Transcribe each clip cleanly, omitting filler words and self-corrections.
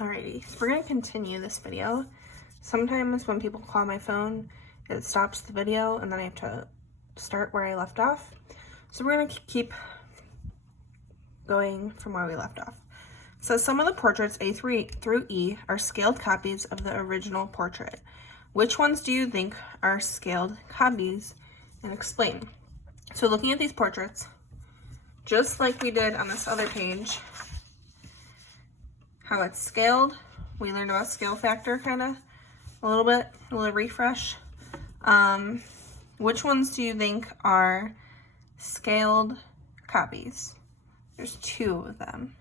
Alrighty, so we're going to continue this video. Sometimes when people call my phone, it stops the video and then I have to start where I left off. So we're going to keep going from where we left off. So some of the portraits A through E are scaled copies of the original portrait. Which ones do you think are scaled copies, and explain? So looking at these portraits, just like we did on this other page, how it's scaled, we learned about scale factor kind of a little bit, a little refresh. Which ones do you think are scaled copies? There's two of them.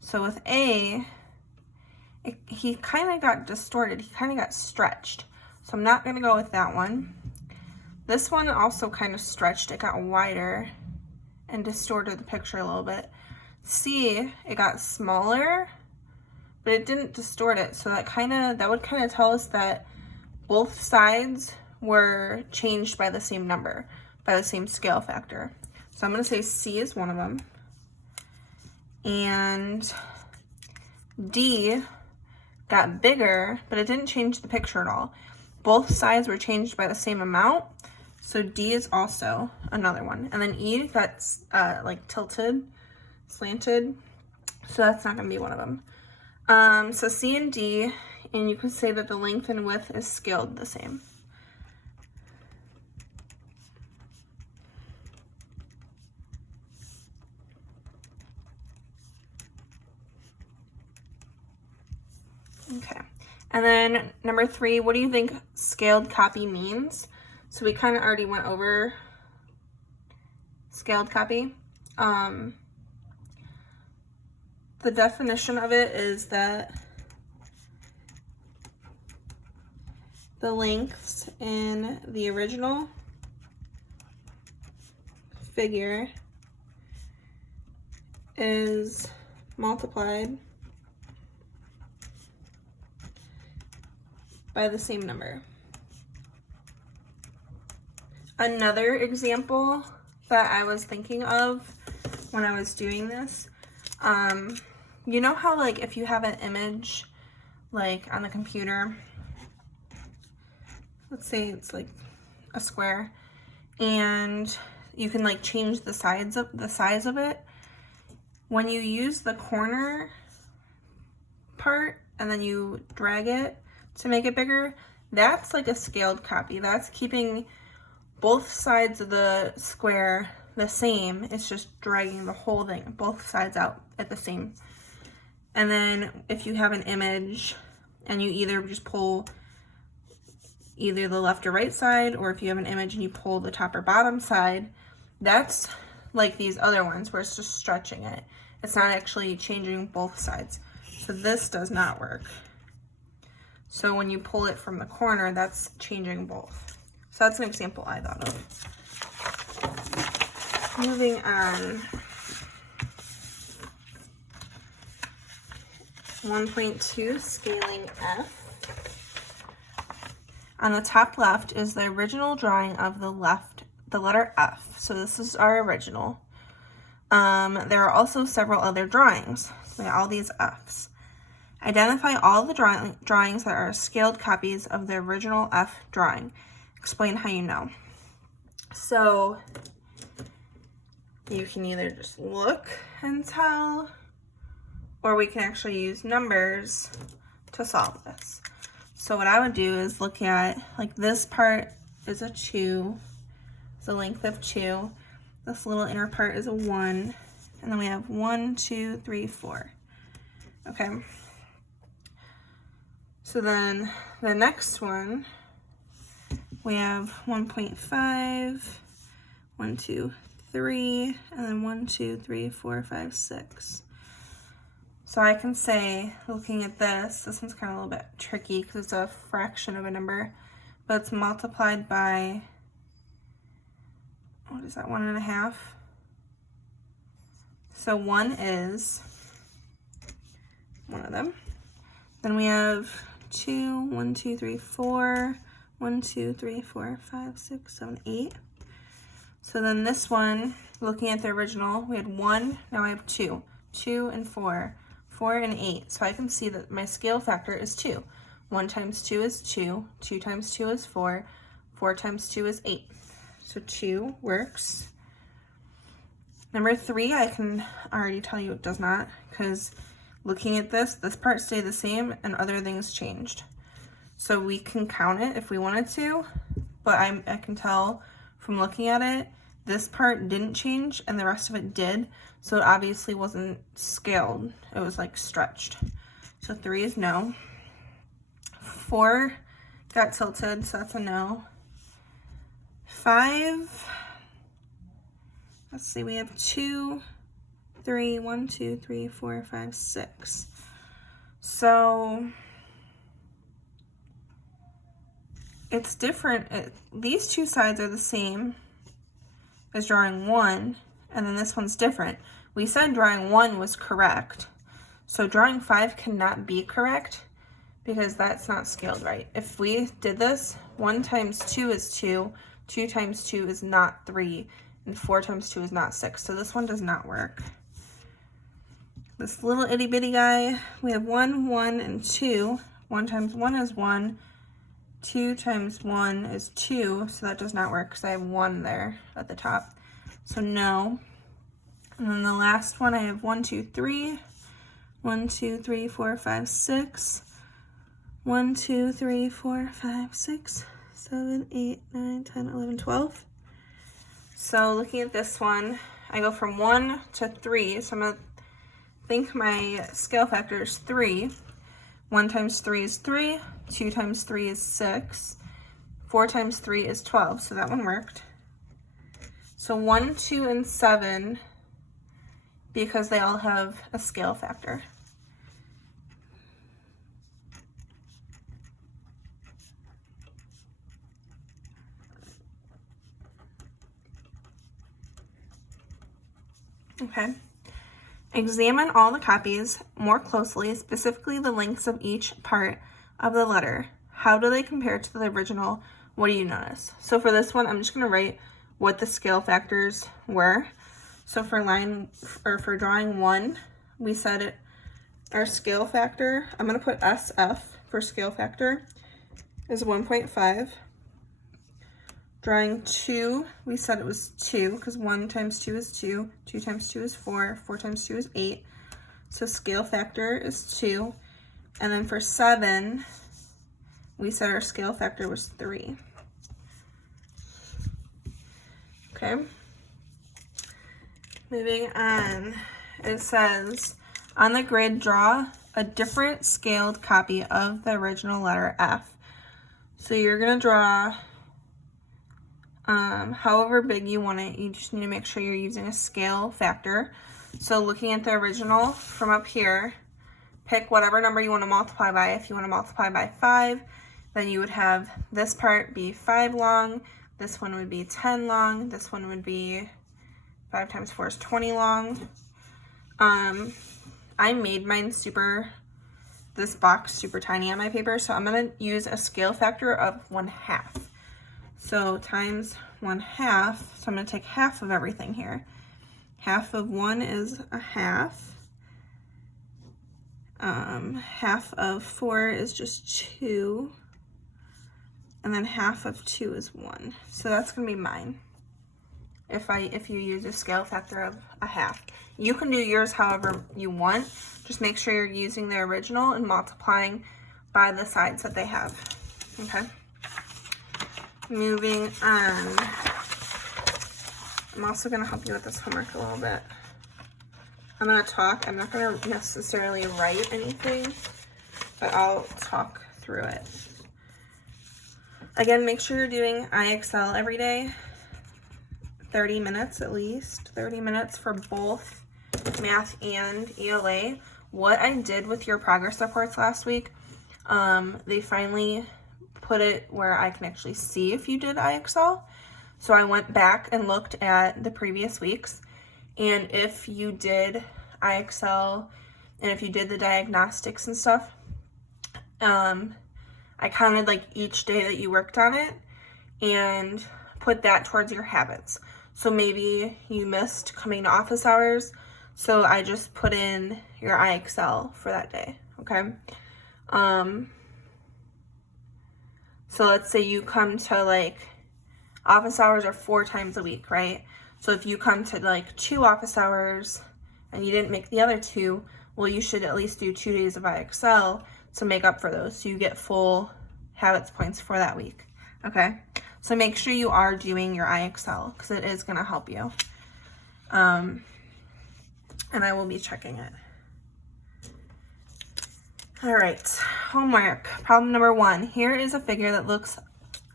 So with A, he kind of got distorted, he kind of got stretched. So I'm not going to go with that one. This one also kind of stretched, it got wider and distorted the picture a little bit. C, it got smaller, but it didn't distort it. So that would kind of tell us that both sides were changed by the same number, by the same scale factor. So I'm going to say C is one of them. And D got bigger, but it didn't change the picture at all. Both sides were changed by the same amount. So D is also another one. And then E got like tilted, slanted. So that's not going to be one of them. So C and D, and you can say that the length and width is scaled the same. Okay, and then number 3, what do you think scaled copy means? So we kind of already went over scaled copy. The definition of it is that the lengths in the original figure is multiplied by the same number. Another example that I was thinking of when I was doing this, you know how like if you have an image like on the computer, let's say it's like a square, and you can like change the size of it. When you use the corner part and then you drag it to make it bigger, that's like a scaled copy. That's keeping both sides of the square the same. It's just dragging the whole thing, both sides out at the same. And then if you have an image and you either just pull either the left or right side, or if you have an image and you pull the top or bottom side, that's like these other ones where it's just stretching it. It's not actually changing both sides. So this does not work. So when you pull it from the corner, that's changing both. So that's an example I thought of. Moving on. 1.2, scaling F. On the top left is the original drawing of the letter F. So this is our original. There are also several other drawings. So we have all these Fs. Identify all the drawings that are scaled copies of the original F drawing. Explain how you know. So you can either just look and tell, or we can actually use numbers to solve this. So what I would do is look at, like, this part is a 2, it's a length of 2. This little inner part is a 1, and then we have 1, 2, 3, 4. Okay. So then the next one, we have 1.5, 1, 2, 3, and then 1, 2, 3, 4, 5, 6. So I can say, looking at this one's kind of a little bit tricky because it's a fraction of a number, but it's multiplied by, what is that, 1.5? So 1 is one of them. Then we have 2, 1, 2, 3, 4, 1, 2, 3, 4, 5, 6, 7, 8. So then this one, looking at the original, we had 1, now I have 2. 2 and 4. 4, and 8. So I can see that my scale factor is 2. 1 times 2 is 2. 2 times 2 is 4. 4 times 2 is 8. So 2 works. Number 3, I can already tell you it does not, because looking at this part stayed the same and other things changed. So we can count it if we wanted to, but I can tell from looking at it, this part didn't change and the rest of it did. So it obviously wasn't scaled. It was like stretched. So 3 is no. 4 got tilted, so that's a no. 5, let's see, we have 2, 3, 1, 2, 3, 4, 5, 6. So it's different. These two sides are the same as drawing 1, and then this one's different. We said drawing 1 was correct, so drawing 5 cannot be correct because that's not scaled right. If we did this, 1 times 2 is 2, 2 times 2 is not 3, and 4 times 2 is not 6, so this one does not work. This little itty bitty guy, we have 1, 1, and 2. 1 times 1 is 1. 2 times 1 is 2, so that does not work because I have 1 there at the top. So no. And then the last one, I have 1, 2, 3. 1, 2, 3, 4, 5, 6. 1, 2, 3, 4, 5, 6, 7, 8, 9, 10, 11, 12. So looking at this one, I go from 1 to 3, so I'm going to think my scale factor is 3. 1 times 3 is 3, 2 times 3 is 6, 4 times 3 is 12, so that one worked. So 1, 2, and 7, because they all have a scale factor. Okay. Examine all the copies more closely, specifically the lengths of each part of the letter. How do they compare to the original? What do you notice? So for this one, I'm just going to write what the scale factors were. So for drawing 1, we said our scale factor, I'm going to put SF for scale factor, is 1.5. Drawing 2, we said it was 2 because 1 times 2 is 2, 2 times 2 is 4, 4 times 2 is 8. So scale factor is 2. And then for 7, we said our scale factor was 3. Okay. Moving on, it says, on the grid, draw a different scaled copy of the original letter F. So you're going to draw however big you want it. You just need to make sure you're using a scale factor. So looking at the original from up here, pick whatever number you want to multiply by. If you want to multiply by 5, then you would have this part be 5 long, this one would be 10 long, this one would be 5 times 4 is 20 long. I made mine this box super tiny on my paper, so I'm going to use a scale factor of 1/2. So times 1/2, so I'm going to take half of everything here. Half of 1 is a half. Half of 4 is just 2. And then half of 2 is 1. So that's going to be mine. If you use a scale factor of 1/2. You can do yours however you want. Just make sure you're using the original and multiplying by the sides that they have. Okay. Moving on. I'm also going to help you with this homework a little bit. I'm going to talk. I'm not going to necessarily write anything, but I'll talk through it. Again, make sure you're doing IXL every day. 30 minutes at least. 30 minutes for both math and ELA. What I did with your progress reports last week, they finally put it where I can actually see if you did IXL. So I went back and looked at the previous weeks, and if you did IXL and if you did the diagnostics and stuff, I counted like each day that you worked on it and put that towards your habits. So maybe you missed coming to office hours, so I just put in your IXL for that day, okay? So let's say you come to like, office hours are 4 times a week, right? So if you come to like 2 office hours and you didn't make the other 2, well, you should at least do 2 days of IXL to make up for those, so you get full habits points for that week, okay? So make sure you are doing your IXL because it is going to help you. And I will be checking it. All right, homework. Problem number 1. Here is a figure that looks,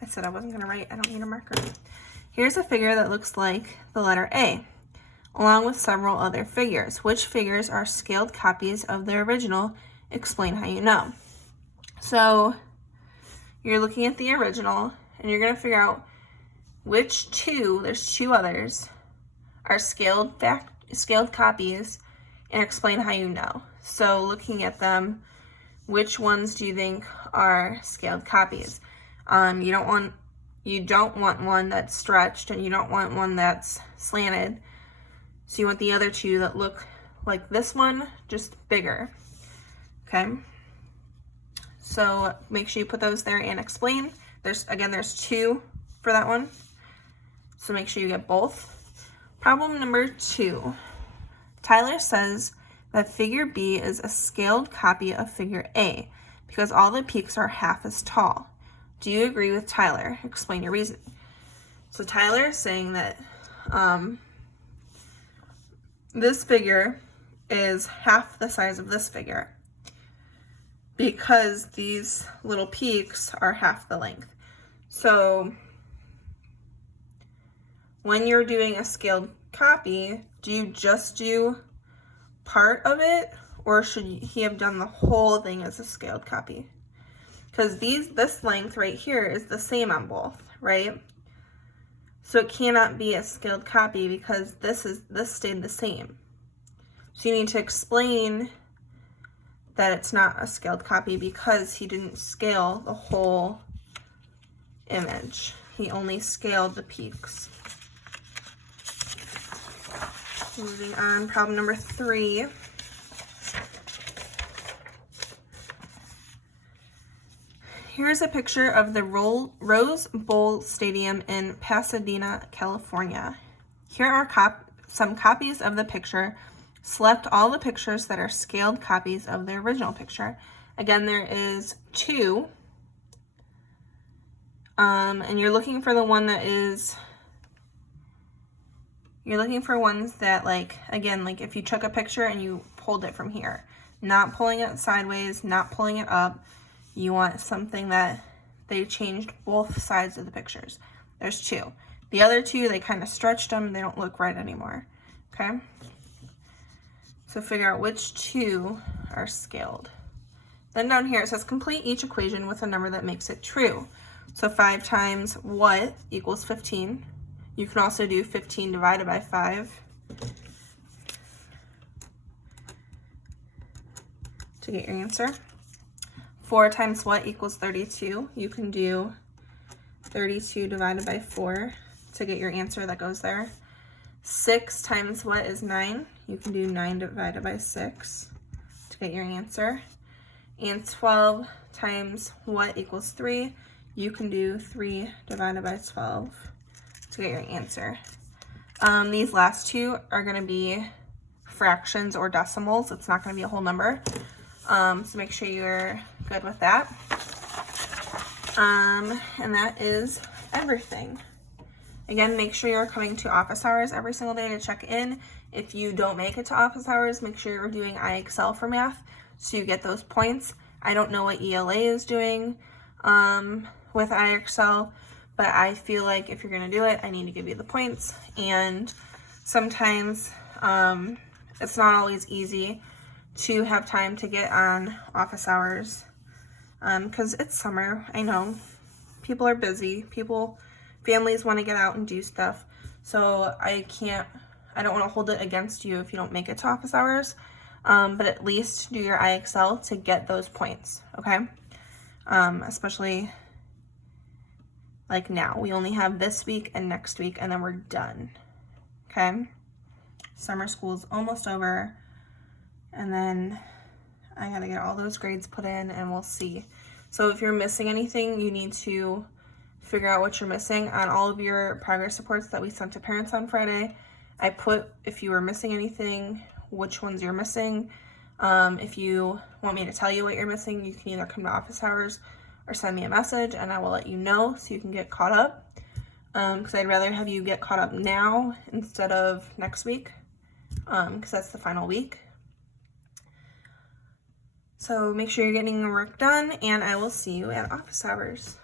I said I wasn't going to write, I don't need a marker. Here's a figure that looks like the letter A, along with several other figures. Which figures are scaled copies of the original? Explain how you know. So you're looking at the original, and you're going to figure out which 2, there's 2 others, are scaled copies, and explain how you know. So looking at them, which ones do you think are scaled copies? You don't want one that's stretched, and you don't want one that's slanted. So you want the other 2 that look like this one, just bigger. Okay? So make sure you put those there and explain. There's 2 for that one. So make sure you get both. Problem number 2. Tyler says that figure B is a scaled copy of figure A because all the peaks are half as tall. Do you agree with Tyler? Explain your reason. So Tyler is saying that this figure is half the size of this figure because these little peaks are half the length. So when you're doing a scaled copy, do you just do part of it, or should he have done the whole thing as a scaled copy? Because this length right here is the same on both, right? So it cannot be a scaled copy because this stayed the same. So you need to explain that it's not a scaled copy because he didn't scale the whole image. He only scaled the peaks. Moving on, problem number 3. Here's a picture of the Rose Bowl Stadium in Pasadena, California. Here are some copies of the picture. Select all the pictures that are scaled copies of the original picture. Again, there is 2. And you're looking for the one that is... You're looking for ones that, like, again, like if you took a picture and you pulled it from here, not pulling it sideways, not pulling it up. You want something that they changed both sides of the pictures. There's 2. The other 2, they kind of stretched them. They don't look right anymore. Okay? So figure out which 2 are scaled. Then down here it says complete each equation with a number that makes it true. So 5 times what equals 15. You can also do 15 divided by 5 to get your answer. 4 times what equals 32. You can do 32 divided by 4 to get your answer that goes there. 6 times what is 9. You can do 9 divided by 6 to get your answer. And 12 times what equals 3. You can do 3 divided by 12 to get your answer. These last 2 are going to be fractions or decimals. It's not going to be a whole number. So make sure you're good with that. And that is everything. Again, make sure you're coming to office hours every single day to check in. If you don't make it to office hours, make sure you're doing IXL for math so you get those points. I don't know what ELA is doing with IXL, but I feel like if you're going to do it, I need to give you the points. And sometimes it's not always easy to have time to get on office hours because it's summer. I know people are busy. Families want to get out and do stuff. So I don't want to hold it against you if you don't make it to office hours. But at least do your IXL to get those points, okay? Especially like now. We only have this week and next week, and then we're done, okay? Summer school's almost over, And then I gotta get all those grades put in and we'll see. So if you're missing anything, you need to figure out what you're missing. On all of your progress reports that we sent to parents on Friday, I put if you were missing anything, which ones you're missing. If you want me to tell you what you're missing, you can either come to office hours or send me a message and I will let you know so you can get caught up. Because I'd rather have you get caught up now instead of next week, because that's the final week. So make sure you're getting your work done, and I will see you at office hours.